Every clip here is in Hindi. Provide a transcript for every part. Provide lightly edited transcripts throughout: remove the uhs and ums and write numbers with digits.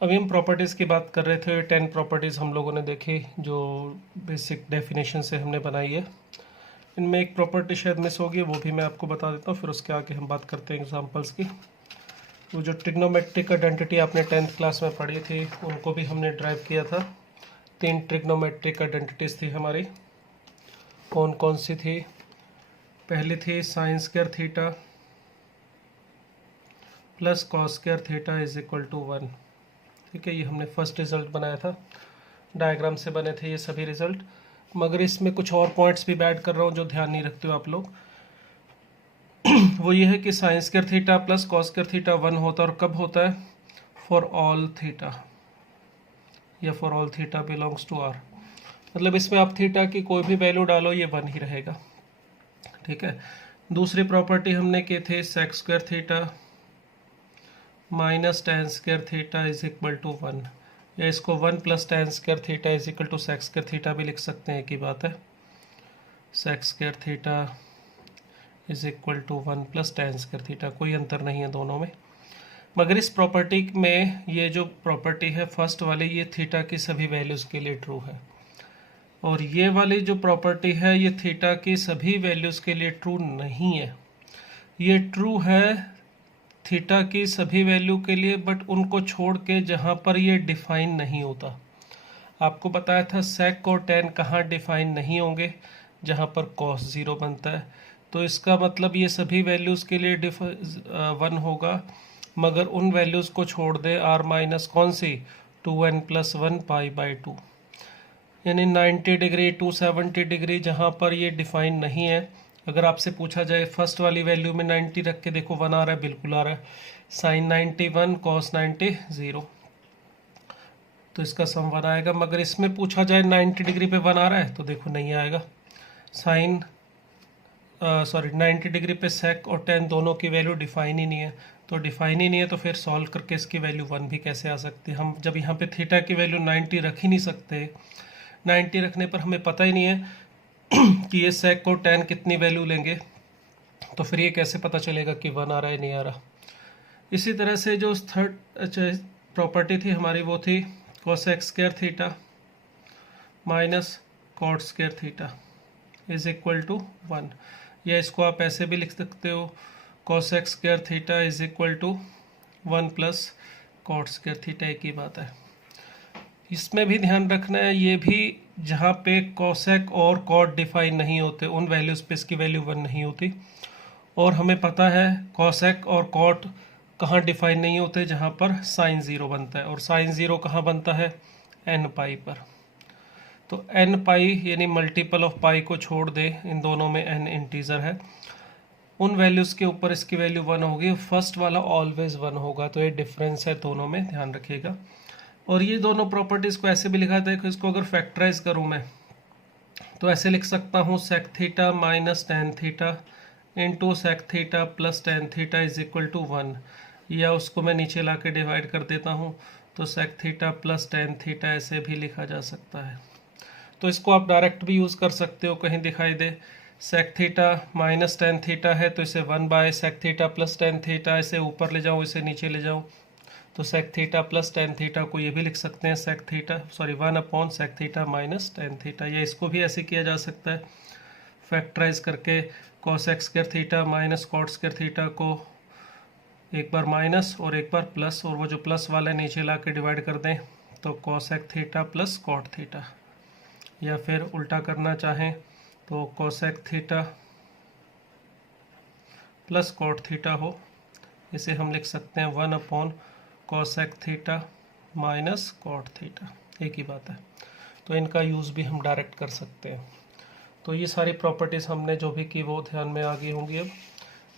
अभी हम प्रॉपर्टीज़ की बात कर रहे थे। 10 प्रॉपर्टीज़ हम लोगों ने देखी जो बेसिक डेफिनेशन से हमने बनाई है। इनमें एक प्रॉपर्टी शायद मिस होगी, वो भी मैं आपको बता देता हूँ, फिर उसके आगे हम बात करते हैं एग्जांपल्स की। वो जो ट्रिग्नोमेट्रिक आइडेंटिटी आपने 10th क्लास में पढ़ी थी, उनको भी हमने ड्राइव किया था। 3 ट्रिग्नोमेट्रिक आइडेंटिटीज़ थी हमारी। कौन कौन सी थी? पहली थी sine square theta plus cos square theta is equal to 1। ठीक है, ये हमने फर्स्ट रिजल्ट बनाया था। डायग्राम से बने थे ये सभी रिजल्ट, मगर इसमें कुछ और पॉइंट्स भी ऐड कर रहा हूँ जो ध्यान नहीं रखते हो आप लोग। वो ये है कि sine square theta plus cos square theta 1 होता है, और कब होता है? फॉर ऑल थीटा, या for all theta belongs to R. मतलब इसमें आप थीटा की कोई भी वैल्यू डालो ये 1 ही रहेगा। ठीक है। दूसरी प्रॉपर्टी हमने की थी sec square theta minus tan square theta is equal to 1, या इसको 1 plus tan square theta is equal to sec square theta भी लिख सकते हैं, एक ही बात है। Sec square theta is equal to 1 plus tan square theta, कोई अंतर नहीं है दोनों में। मगर इस प्रॉपर्टी में ये जो प्रॉपर्टी है फर्स्ट वाली, ये थीटा की सभी वैल्यूज़ के लिए ट्रू है, और ये वाली जो प्रॉपर्टी है ये थीटा की सभी वैल्यूज़ के लिए ट्रू नहीं है। ये ट्रू है थीटा की सभी वैल्यू के लिए, बट उनको छोड़ के जहाँ पर ये डिफाइन नहीं होता। आपको बताया था सेक और टेन कहाँ डिफाइन नहीं होंगे, जहाँ पर कॉस 0 बनता है। तो इसका मतलब ये सभी वैल्यूज़ के लिए 1 होगा, मगर उन वैल्यूज़ को छोड़ दे आर माइनस कौन सी 2n प्लस 1 पाई बाई 2, यानी 90 डिग्री 270 डिग्री जहाँ पर ये डिफाइन नहीं है। अगर आपसे पूछा जाए फर्स्ट वाली वैल्यू में 90 रख के देखो 1 आ रहा है, बिल्कुल आ रहा है। साइन 90 1 कॉस 90 0, तो इसका सम 1 आएगा। मगर इसमें पूछा जाए 90 डिग्री पे 1 आ रहा है तो देखो नहीं आएगा। साइन 90 डिग्री पे सेक और टेन दोनों की वैल्यू डिफाइन ही नहीं है, तो डिफाइन ही नहीं है तो फिर सॉल्व करके इसकी वैल्यू 1 भी कैसे आ सकती है? हम जब यहाँ पे थीटा की वैल्यू 90 रख ही नहीं सकते, 90 रखने पर हमें पता ही नहीं है कि ये सेक और टेन कितनी वैल्यू लेंगे, तो फिर ये कैसे पता चलेगा कि 1 आ रहा है नहीं आ रहा। इसी तरह से जो थर्ड प्रॉपर्टी थी हमारी वो थी cosec square theta minus cot square theta is equal to 1, या इसको आप ऐसे भी लिख सकते हो cosec square theta is equal to 1 plus cot square theta, एक ही बात है। इसमें भी ध्यान रखना है, ये भी जहाँ पे कोसेक और कॉट डिफाइन नहीं होते उन वैल्यूज़ पे इसकी वैल्यू 1 नहीं होती, और हमें पता है कोसेक और कॉट कहाँ डिफाइन नहीं होते, जहाँ पर साइन 0 बनता है, और साइन 0 कहाँ बनता है? एन पाई पर। तो एन पाई यानी मल्टीपल ऑफ पाई को छोड़ दे, इन दोनों में एन इंटीजर है, उन वैल्यूज़ के ऊपर इसकी वैल्यू 1 होगी, फर्स्ट वाला ऑलवेज 1 होगा, तो ये डिफरेंस है दोनों में, ध्यान रखिएगा। और ये दोनों प्रॉपर्टीज़ को ऐसे भी लिखा था कि इसको अगर फैक्टराइज करूँ मैं तो ऐसे लिख सकता हूँ sec theta minus tan theta into sec theta plus tan theta is equal to 1, या उसको मैं नीचे ला के डिवाइड कर देता हूँ तो sec theta plus tan theta ऐसे भी लिखा जा सकता है। तो इसको आप डायरेक्ट भी यूज़ कर सकते हो, कहीं दिखाई दे sec theta minus tan theta है तो इसे 1 by sec theta plus tan theta, इसे ऊपर ले जाऊँ इसे नीचे ले जाऊँ तो sec theta plus tan theta को ये भी लिख सकते हैं sec theta 1 upon sec theta minus tan theta, या इसको भी ऐसे किया जा सकता है फैक्टराइज करके cosec square theta minus cot square theta को एक बार माइनस और एक बार प्लस, और वो जो प्लस वाला नीचे ला के डिवाइड कर दें तो cosec theta plus cot theta, या फिर उल्टा करना चाहें तो cosec theta plus cot theta हो, इसे हम लिख सकते हैं 1 upon cosec theta minus cot theta, एक ही बात है। तो इनका यूज़ भी हम डायरेक्ट कर सकते हैं। तो ये सारी प्रॉपर्टीज़ हमने जो भी की वो ध्यान में आ गई होंगी। अब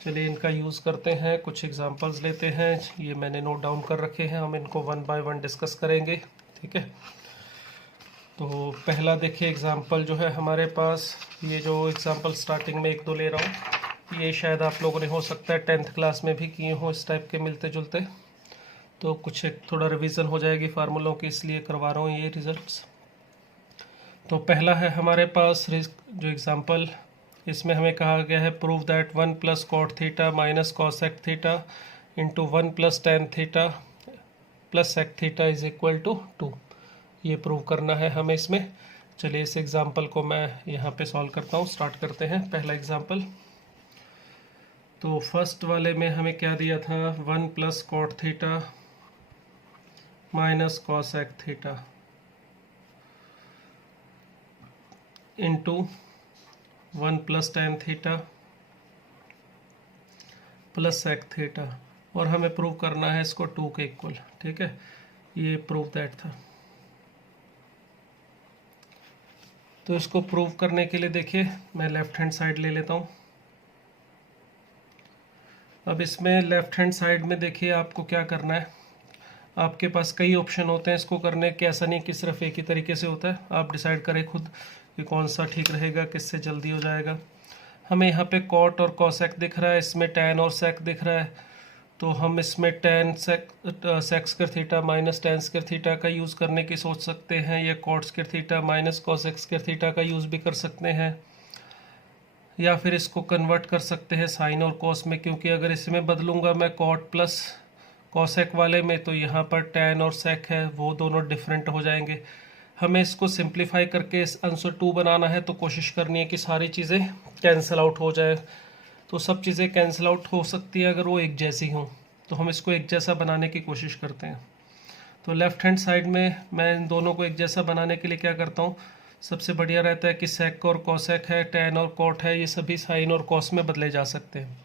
चलिए इनका यूज़ करते हैं, कुछ एग्जांपल्स लेते हैं। ये मैंने नोट डाउन कर रखे हैं, हम इनको 1 बाय 1 डिस्कस करेंगे। ठीक है, तो पहला देखिए एग्जांपल जो है हमारे पास, ये जो एग्जांपल स्टार्टिंग में एक दो ले रहा हूँ, ये शायद आप लोगों ने हो सकता है 10th क्लास में भी किए हो इस टाइप के मिलते जुलते, तो कुछ एक थोड़ा रिवीजन हो जाएगी फार्मूलों की, इसलिए करवा रहा हूँ ये रिजल्ट्स। तो पहला है हमारे पास जो एग्जांपल, इसमें हमें कहा गया है prove that 1 plus cot theta minus cosec theta into 1 plus tan theta plus sec theta is equal to 2। ये प्रूव करना है हमें इसमें। चलिए इस एग्जांपल को मैं यहाँ पे सॉल्व करता हूँ। स्टार्ट करते हैं पहला एग्जांपल। तो फर्स्ट वाले में हमें क्या दिया था, 1 plus cot theta minus cosec theta into 1 plus tan theta plus sec theta, और हमें प्रूव करना है इसको 2 के इक्वल। ठीक है, ये प्रूव दैट था। तो इसको प्रूव करने के लिए देखिए मैं लेफ्ट हैंड साइड ले लेता हूँ। अब इसमें लेफ्ट हैंड साइड में देखिए आपको क्या करना है। आपके पास कई ऑप्शन होते हैं इसको करने के, ऐसा नहीं कि सिर्फ एक ही तरीके से होता है। आप डिसाइड करें खुद कि कौन सा ठीक रहेगा, किससे जल्दी हो जाएगा। हमें यहाँ पे कॉट और कॉसेक दिख रहा है, इसमें टैन और सेक दिख रहा है। तो हम इसमें tan sec square theta minus tan square theta का यूज़ करने की सोच सकते हैं, या cot square theta minus cosec square theta का यूज़ भी कर सकते हैं, या फिर इसको कन्वर्ट कर सकते हैं साइन और कॉस में, क्योंकि अगर इसमें बदलूंगा मैं कॉट प्लस कॉसेक वाले में तो यहाँ पर टैन और सेक है, वो दोनों डिफरेंट हो जाएंगे। हमें इसको सिंप्लीफाई करके इस आंसर 2 बनाना है, तो कोशिश करनी है कि सारी चीज़ें कैंसिल आउट हो जाए। तो सब चीज़ें कैंसिल आउट हो सकती है अगर वो एक जैसी हों, तो हम इसको एक जैसा बनाने की कोशिश करते हैं। तो लेफ़्ट हैंड साइड में मैं इन दोनों को एक जैसा बनाने के लिए क्या करता हूँ, सबसे बढ़िया रहता है कि सेक और कॉसेक है, टैन और कॉट है, ये सभी साइन और कॉस में बदले जा सकते हैं।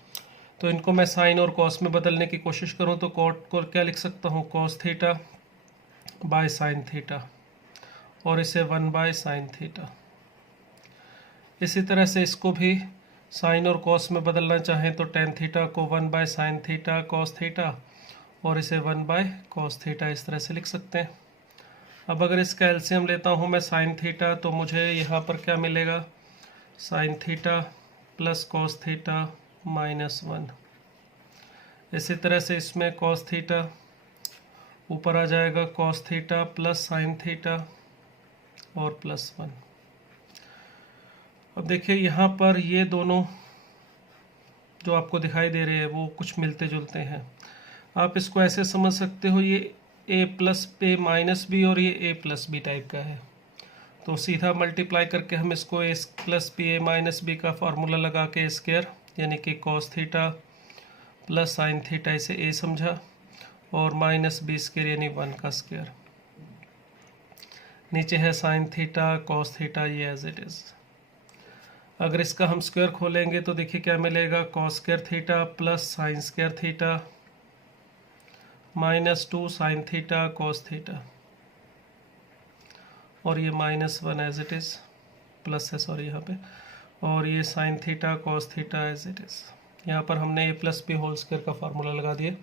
तो इनको मैं साइन और कॉस में बदलने की कोशिश करूँ तो कॉट को क्या लिख सकता हूँ, cos theta by sine theta, और इसे 1 बाय साइन थीटा। इसी तरह से इसको भी साइन और कॉस में बदलना चाहें तो टेन थीटा को 1 by sine theta cos theta, और इसे 1 बाय कॉस थीटा, इस तरह से लिख सकते हैं। अब अगर इसका एलसीएम लेता हूँ मैं साइन थीटा, तो मुझे यहाँ पर क्या मिलेगा, sine theta plus cos theta minus 1। इसी तरह से इसमें कॉस थीटा ऊपर आ जाएगा, cos theta plus sine theta और प्लस 1। अब देखिए यहाँ पर ये दोनों जो आपको दिखाई दे रहे हैं वो कुछ मिलते जुलते हैं। आप इसको ऐसे समझ सकते हो, ये a plus a minus b और ये a प्लस बी टाइप का है। तो सीधा मल्टीप्लाई करके हम इसको a plus b a minus b का फार्मूला लगा के स्क्वायर, यानी कि cos theta plus sine theta, इसे a समझा, और माइनस बी स्क्वायर यानी 1 का स्क्वायर। नीचे है साइन थीटा कॉस थीटा, ये एज इट इज़। अगर इसका हम स्क्वायर खोलेंगे तो देखिए क्या मिलेगा, cos square theta plus sine square theta minus 2 sine theta cos theta, और ये minus 1 as it is, plus है सॉरी यहाँ पे, और ये sine theta cos theta as it is. यहाँ पर हमने a plus b whole square का फार्मूला लगा दिया।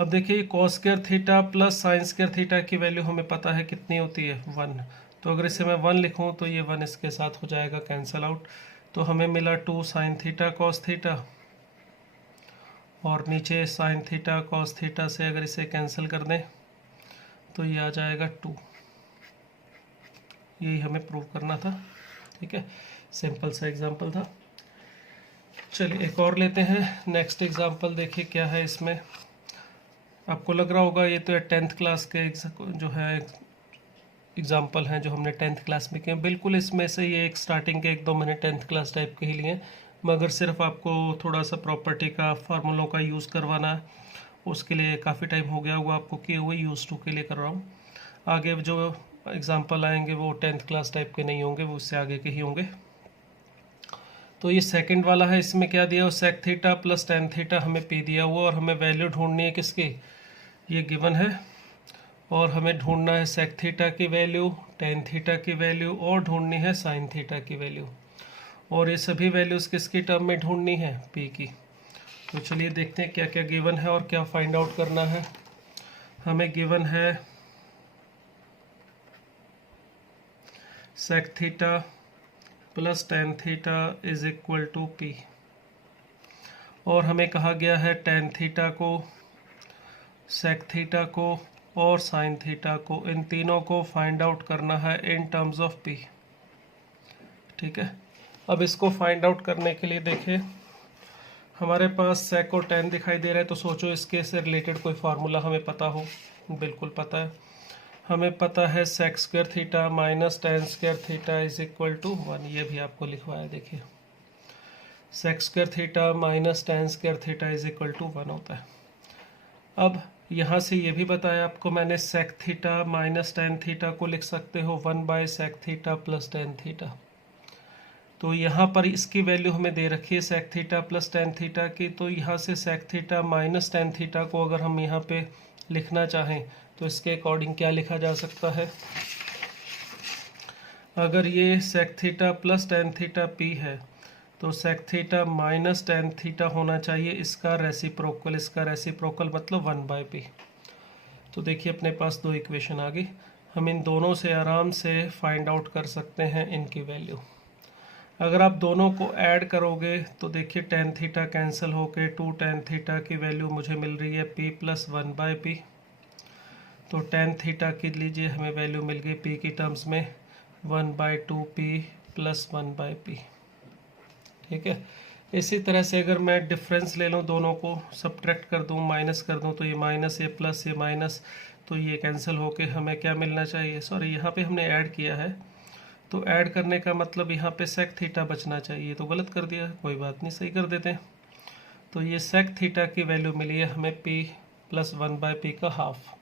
अब देखिए cos square theta plus sine square theta की वैल्यू हमें पता है कितनी होती है, 1। तो अगर इसे मैं 1 लिखूं तो ये 1 इसके साथ हो जाएगा कैंसिल आउट। तो हमें मिला 2 साइन थीटा कॉस थीटा, और नीचे साइन थीटा कॉस थीटा से अगर इसे कैंसिल कर दें तो ये आ जाएगा 2। यही हमें प्रूव करना था। ठीक है, सिंपल सा एग्जांपल था। चलिए एक और लेते हैं। नेक्स्ट एग्जांपल देखिए क्या है इसमें। आपको लग रहा होगा ये तो 10th क्लास के जो है एग्जाम्पल हैं जो हमने 10th क्लास में किए। बिल्कुल इसमें से ये एक स्टार्टिंग के 1-2 मैंने 10th क्लास टाइप के ही लिए, मगर सिर्फ आपको थोड़ा सा प्रॉपर्टी का फार्मूलों का यूज़ करवाना है, उसके लिए काफ़ी टाइम हो गया होगा आपको किए हुए, यूज़ टू के लिए कर रहा हूँ। आगे जो एग्जाम्पल आएंगे वो 10th क्लास टाइप के नहीं होंगे, वो उससे आगे के ही होंगे। तो ये सेकंड वाला है, इसमें क्या दिया, sec theta plus tan theta हमें पी दिया हुआ, और हमें वैल्यू ढूंढनी है किसकी, ये गिवन है, और हमें ढूंढना है सेक थीटा की वैल्यू, टेन थीटा की वैल्यू, और ढूंढनी है साइन थीटा की वैल्यू। और ये सभी वैल्यूज़ किसकी टर्म में ढूंढनी है, पी की। तो चलिए देखते हैं क्या क्या गिवन है और क्या फाइंड आउट करना है। हमें गिवन है sec theta plus tan theta is equal to p, और हमें कहा गया है टेन थीटा को, सेक थीटा को और साइन थीटा को, इन तीनों को फाइंड आउट करना है इन टर्म्स ऑफ पी। ठीक है, अब इसको फाइंड आउट करने के लिए देखिए हमारे पास सेक और टेन दिखाई दे रहा है, तो सोचो इसके से रिलेटेड कोई फार्मूला हमें पता हो। बिल्कुल पता है, हमें पता है sec square theta minus tan square theta is equal to 1। ये भी आपको लिखवाया, देखिए sec square theta minus tan square theta is equal to 1 होता है। अब यहाँ से ये भी बताया आपको मैंने, sec theta minus tan theta को लिख सकते हो 1 by sec theta plus tan theta. तो यहाँ पर इसकी वैल्यू हमें दे रखी है sec theta plus tan theta की, तो यहाँ से sec theta minus tan theta को अगर हम यहाँ पे लिखना चाहें तो इसके अकॉर्डिंग क्या लिखा जा सकता है। अगर ये sec theta plus tan theta p है तो sec theta minus tan theta होना चाहिए इसका रेसिप्रोकल। इसका रेसिप्रोकल मतलब 1 बाय पी। तो देखिए अपने पास दो इक्वेशन आ गई, हम इन दोनों से आराम से फाइंड आउट कर सकते हैं इनकी वैल्यू। अगर आप दोनों को ऐड करोगे तो देखिए टेन थीटा कैंसिल होके 2 टेन थीटा की वैल्यू मुझे मिल रही है p प्लस 1 बाय पी। तो टेन थीटा की लीजिए हमें वैल्यू मिल गई p की टर्म्स में 1 bye 2p plus 1 by P. ठीक है, इसी तरह से अगर मैं डिफरेंस ले लूँ, दोनों को सब्ट्रैक्ट कर दूँ, माइनस कर दूँ, तो ये माइनस ये प्लस ये माइनस, तो ये कैंसिल होके हमें क्या मिलना चाहिए। सॉरी, यहाँ पे हमने ऐड किया है, तो ऐड करने का मतलब यहाँ पे सेक थीटा बचना चाहिए, तो गलत कर दिया, कोई बात नहीं, सही कर देते हैं। तो ये सेक थीटा की वैल्यू मिली है हमें p प्लस 1 बाय पी का हाफ।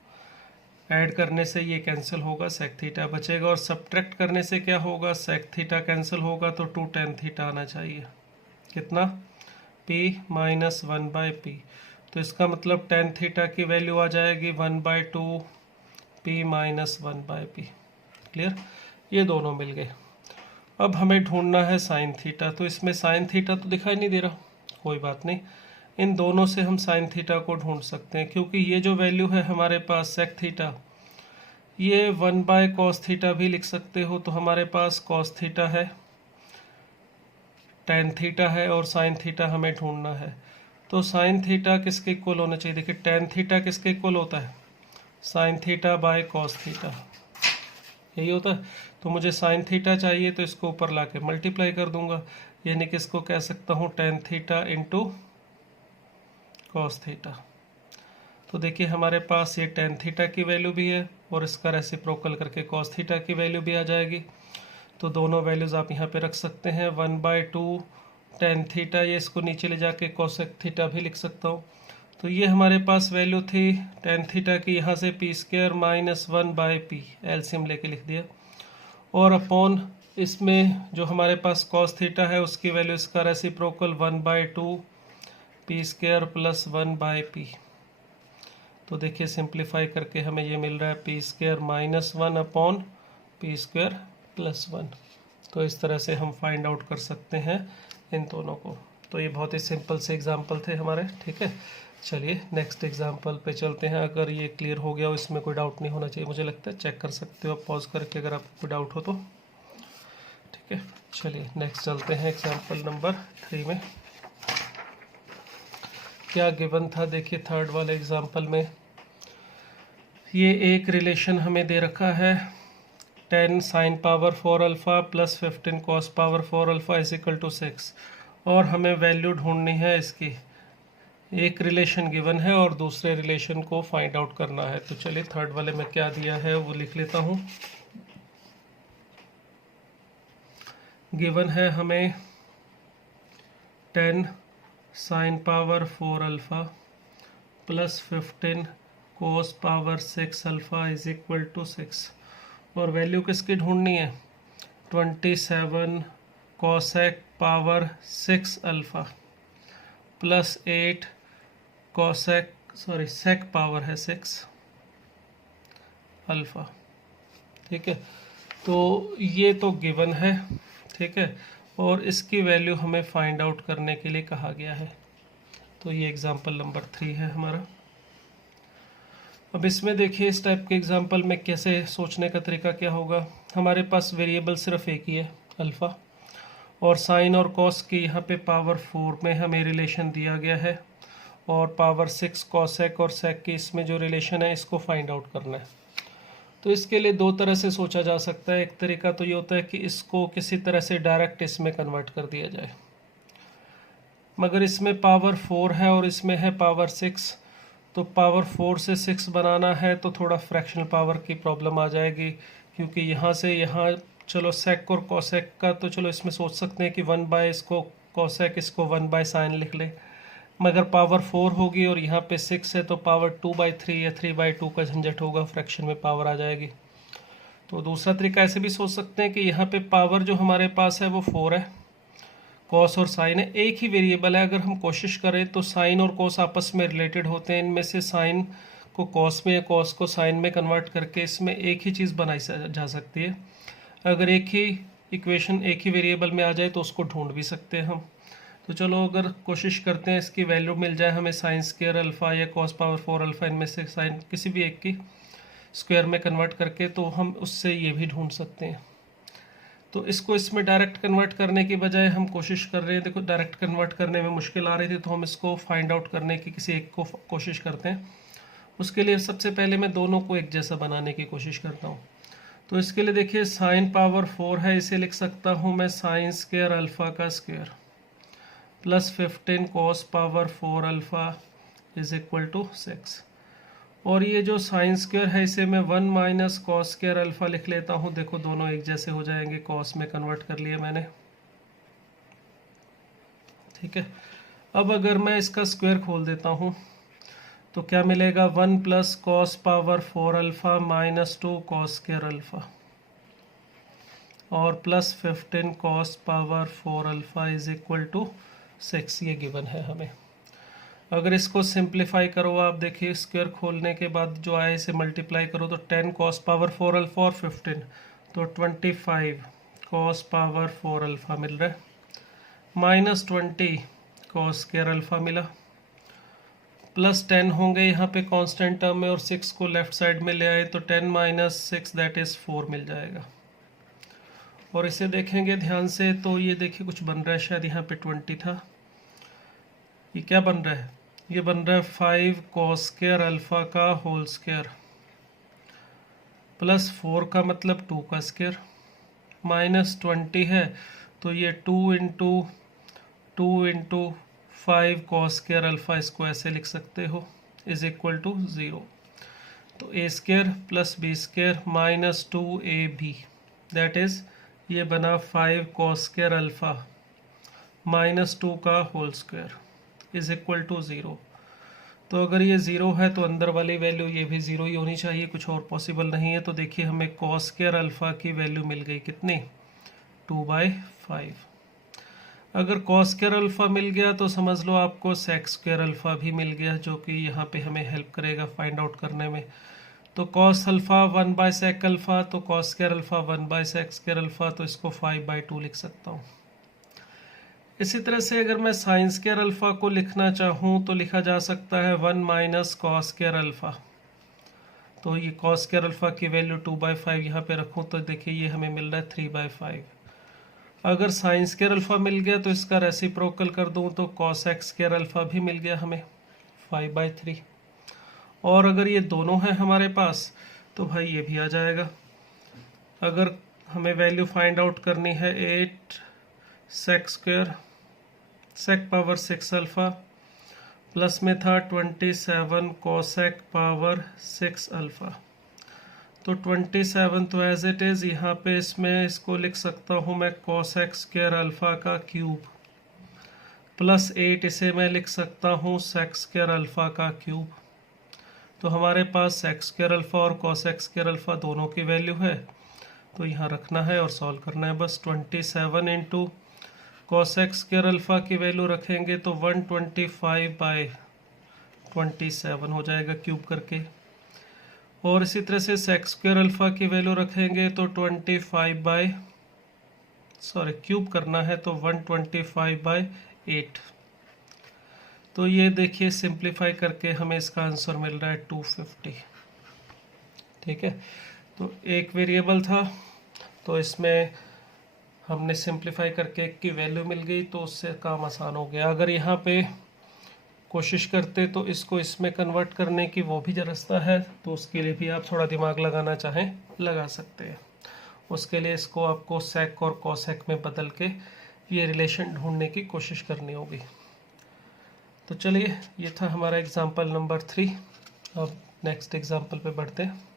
ऐड करने से ये कैंसिल होगा, सेक थीटा बचेगा, और सब्ट्रैक्ट करने से क्या होगा, सेक थीटा कैंसिल होगा तो 2 टेन थीटा आना चाहिए। कितना, p माइनस 1 बाय पी। तो इसका मतलब टेन थीटा की वैल्यू आ जाएगी 1 by 2 p minus 1 by p. Clear, ये दोनों मिल गए। अब हमें ढूंढना है साइन थीटा, तो इसमें साइन थीटा तो दिखाई नहीं दे रहा, कोई बात नहीं, इन दोनों से हम साइन थीटा को ढूंढ सकते हैं, क्योंकि ये जो वैल्यू है हमारे पास सेक थीटा, ये 1 बाय कॉस थीटा भी लिख सकते हो, तो हमारे पास कॉस थीटा है, टेन थीटा है, और साइन थीटा हमें ढूंढना है। तो साइन थीटा किसके इक्वल होना चाहिए, देखिए टेन थीटा किसके इक्वल होता है, sine theta by cos theta, यही होता है। तो मुझे साइन थीटा चाहिए, तो इसको ऊपर लाके मल्टीप्लाई कर दूंगा, यानी कि इसको कह सकता हूँ ten theta into cos theta. तो देखिए हमारे पास ये टेन थीटा की वैल्यू भी है, और इसका रेसिप्रोकल करके कॉस थीटा की वैल्यू भी आ जाएगी। तो दोनों वैल्यूज़ आप यहाँ पे रख सकते हैं, 1 बाय 2 टेन थीटा, ये इसको नीचे ले जाके कॉसेक थीटा भी लिख सकता हूँ। तो ये हमारे पास वैल्यू थी टेन थीटा की, यहाँ से P square minus 1 by P, LCM लेके लिख दिया, और अपॉन इसमें जो हमारे पास कॉस थीटा है उसकी वैल्यू, इसका reciprocal 1 by 2 p square plus 1 by p. तो देखिए सिंप्लीफाई करके हमें ये मिल रहा है p square minus 1 upon p square plus 1। तो इस तरह से हम फाइंड आउट कर सकते हैं इन दोनों को। तो ये बहुत ही सिंपल से एग्जांपल थे हमारे, ठीक है। चलिए नेक्स्ट एग्जांपल पे चलते हैं। अगर ये क्लियर हो गया हो, इसमें कोई डाउट नहीं होना चाहिए मुझे लगता है, चेक कर सकते हो पॉज करके अगर आपको कोई डाउट हो तो, ठीक है। चलिए नेक्स्ट चलते हैं एग्जांपल नंबर 3 में। क्या गिवन था, देखिए थर्ड वाले एग्जांपल में ये एक रिलेशन हमें दे रखा है 10 sine power 4 alpha plus 15 cos power 4 alpha is equal to 6, और हमें वैल्यू ढूंढनी है इसकी। एक रिलेशन गिवन है और दूसरे रिलेशन को फाइंड आउट करना है। तो चलिए थर्ड वाले में क्या दिया है वो लिख लेता हूँ। गिवन है हमें 10 sine power 4 alpha plus 15 cos power 6 alpha is equal to 6, और वैल्यू किसकी ढूंढनी है, 27 cosec power 6 alpha plus 8 cosec sec power है 6 अल्फ़ा, ठीक है। तो ये तो गिवन है, ठीक है, और इसकी वैल्यू हमें फाइंड आउट करने के लिए कहा गया है। तो ये एग्जांपल नंबर 3 है हमारा। अब इसमें देखिए इस टाइप के एग्जांपल में कैसे सोचने का तरीका क्या होगा। हमारे पास वेरिएबल सिर्फ एक ही है अल्फ़ा, और साइन और कॉस की यहाँ पे पावर 4 में हमें रिलेशन दिया गया है, और पावर 6 कॉसेक और सेक की इसमें जो रिलेशन है इसको फाइंड आउट करना है। तो इसके लिए दो तरह से सोचा जा सकता है। एक तरीका तो ये होता है कि इसको किसी तरह से डायरेक्ट इसमें कन्वर्ट कर दिया जाए, मगर इसमें पावर 4 है और इसमें है पावर 6, तो पावर 4 से 6 बनाना है तो थोड़ा फ्रैक्शनल पावर की प्रॉब्लम आ जाएगी, क्योंकि यहाँ से यहाँ चलो सेक और कोसेक का तो चलो इसमें सोच सकते हैं कि 1 बाय इसको कोसेक, इसको 1 बाय साइन लिख ले, मगर पावर 4 होगी और यहाँ पे 6 है तो पावर 2/3 या 3/2 का झंझट होगा, फ्रैक्शन में पावर आ जाएगी। तो दूसरा तरीका ऐसे भी सोच सकते हैं कि यहाँ पे पावर जो हमारे पास है वो 4 है, कॉस और साइन है, एक ही वेरिएबल है। अगर हम कोशिश करें तो साइन और कॉस आपस में रिलेटेड होते हैं, इनमें से साइन को कॉस में या कॉस को साइन में कन्वर्ट करके इसमें एक ही चीज़ बनाई जा सकती है। अगर एक ही इक्वेशन एक ही वेरिएबल में आ जाए तो उसको ढूंढ भी सकते हैं हम। तो चलो अगर कोशिश करते हैं इसकी वैल्यू मिल जाए हमें साइन स्क्वायर अल्फ़ा या कॉस पावर 4 अल्फ़ा, इनमें से साइन किसी भी एक की स्क्वायर में कन्वर्ट करके, तो हम उससे ये भी ढूंढ सकते हैं। तो इसको इसमें डायरेक्ट कन्वर्ट करने की बजाय हम कोशिश कर रहे हैं, देखो डायरेक्ट कन्वर्ट करने में मुश्किल आ रही थी तो हम इसको फाइंड आउट करने की किसी एक को कोशिश करते हैं। उसके लिए सबसे पहले मैं दोनों को एक जैसा बनाने की कोशिश करता हूँ। तो इसके लिए देखिए साइन पावर 4 है, इसे लिख सकता हूँ मैं साइन स्क्वायर अल्फ़ा का square plus 15 cos power 4 alpha is equal to 6। और ये जो साइन स्क्वायर है इसे मैं 1 माइनस कॉस स्क्वायर अल्फ़ा लिख लेता हूँ। देखो दोनों एक जैसे हो जाएंगे, कॉस में कन्वर्ट कर लिया मैंने, ठीक है। अब अगर मैं इसका स्क्वायर खोल देता हूँ तो क्या मिलेगा, 1 plus cos power 4 alpha minus 2 cos square alpha और plus 15 cos power 4 alpha is equal to 6, ये गिवन है हमें। अगर इसको सिंप्लीफाई करो आप देखिए, स्क्वायर खोलने के बाद जो आए इसे मल्टीप्लाई करो तो 10 कॉस पावर 4 अल्फ़ा और 15 तो 25 कॉस पावर 4 अल्फ़ा मिल रहा है, माइनस 20 कॉस स्क्वायर अल्फ़ा मिला, प्लस 10 होंगे यहाँ पे कांस्टेंट टर्म में और 6 को लेफ्ट साइड में ले आए तो 10 माइनस 6 दैट इज़ 4 मिल जाएगा। और इसे देखेंगे ध्यान से तो ये देखिए कुछ बन रहा है, शायद यहाँ पे 20 था, ये क्या बन रहा है, ये बन रहा है 5 कॉस स्क्वायर अल्फ़ा का होल स्क्वायर प्लस 4 का मतलब 2 का स्क्वायर माइनस 20 है तो ये 2 इंटू 5 कॉस स्क्वायर अल्फ़ा, इसको ऐसे लिख सकते हो, इज इक्वल टू 0। तो a square plus b square minus 2ab that is ये बना 5 कॉस स्क्वायर अल्फ़ा माइनस 2 का whole square is equal to 0। तो अगर ये 0 है तो अंदर वाली वैल्यू ये भी 0 ही होनी चाहिए, कुछ और पॉसिबल नहीं है। तो देखिए हमें कॉस स्क्वायर अल्फ़ा की वैल्यू मिल गई कितनी, 2/5। अगर कॉस स्क्वायर अल्फ़ा मिल गया तो समझ लो आपको सेक स्क्वायर अल्फ़ा भी मिल गया, जो कि यहाँ पे हमें हेल्प करेगा फाइंड आउट करने में। तो कॉस अल्फ़ा 1/सेक अल्फ़ा, तो कॉस स्क्वायर अल्फ़ा 1/सेक स्क्वायर अल्फ़ा, तो इसको 5/2 लिख सकता हूँ। इसी तरह से अगर मैं साइन स्क्वायर अल्फ़ा को लिखना चाहूँ तो लिखा जा सकता है 1 माइनस कॉस स्क्वायर अल्फ़ा। तो ये कॉस स्क्वायर अल्फ़ा की वैल्यू 2/5 यहाँ पे रखूँ तो देखिए ये हमें मिल रहा है 3/5। अगर साइन स्क्वायर अल्फ़ा मिल गया तो इसका रेसिप्रोकल कर दूँ तो कॉस एक्स स्क्वायर अल्फ़ा भी मिल गया हमें 5/3। और अगर ये दोनों हैं हमारे पास तो भाई ये भी आ जाएगा। अगर हमें वैल्यू फाइंड आउट करनी है 8 sec square sec power 6 alpha plus में था 27 कोसेक पावर 6 अल्फ़ा, तो 27 तो एज इट इज़ यहाँ पे इसमें इसको लिख सकता हूँ मैं कोसेक स्क्वायर अल्फ़ा का क्यूब प्लस 8 इसे मैं लिख सकता हूँ सेक स्क्वायर अल्फ़ा का क्यूब। तो हमारे पास सेक स्क्वायर अल्फ़ा और कोसेक स्क्वायर अल्फ़ा दोनों की वैल्यू है, तो यहाँ रखना है और सॉल्व करना है बस। 27 इंटू कोसेक स्क्वायर अल्फ़ा की वैल्यू रखेंगे तो 125/27 हो जाएगा क्यूब करके। और इसी तरह से सेक स्क्वायर अल्फ़ा की वैल्यू रखेंगे तो क्यूब करना है तो 125/8। तो ये देखिए सिंप्लीफाई करके हमें इसका आंसर मिल रहा है 250। ठीक है, तो एक वेरिएबल था तो इसमें हमने सिंप्लीफाई करके एक की वैल्यू मिल गई तो उससे काम आसान हो गया। अगर यहाँ पे कोशिश करते तो इसको इसमें कन्वर्ट करने की वो भी रास्ता है, तो उसके लिए भी आप थोड़ा दिमाग लगाना चाहें लगा सकते हैं। उसके लिए इसको आपको सेक और कोसेक में बदल के ये रिलेशन ढूंढने की कोशिश करनी होगी। तो चलिए, ये था हमारा एग्जाम्पल नंबर 3। अब नेक्स्ट एग्जाम्पल पे बढ़ते हैं।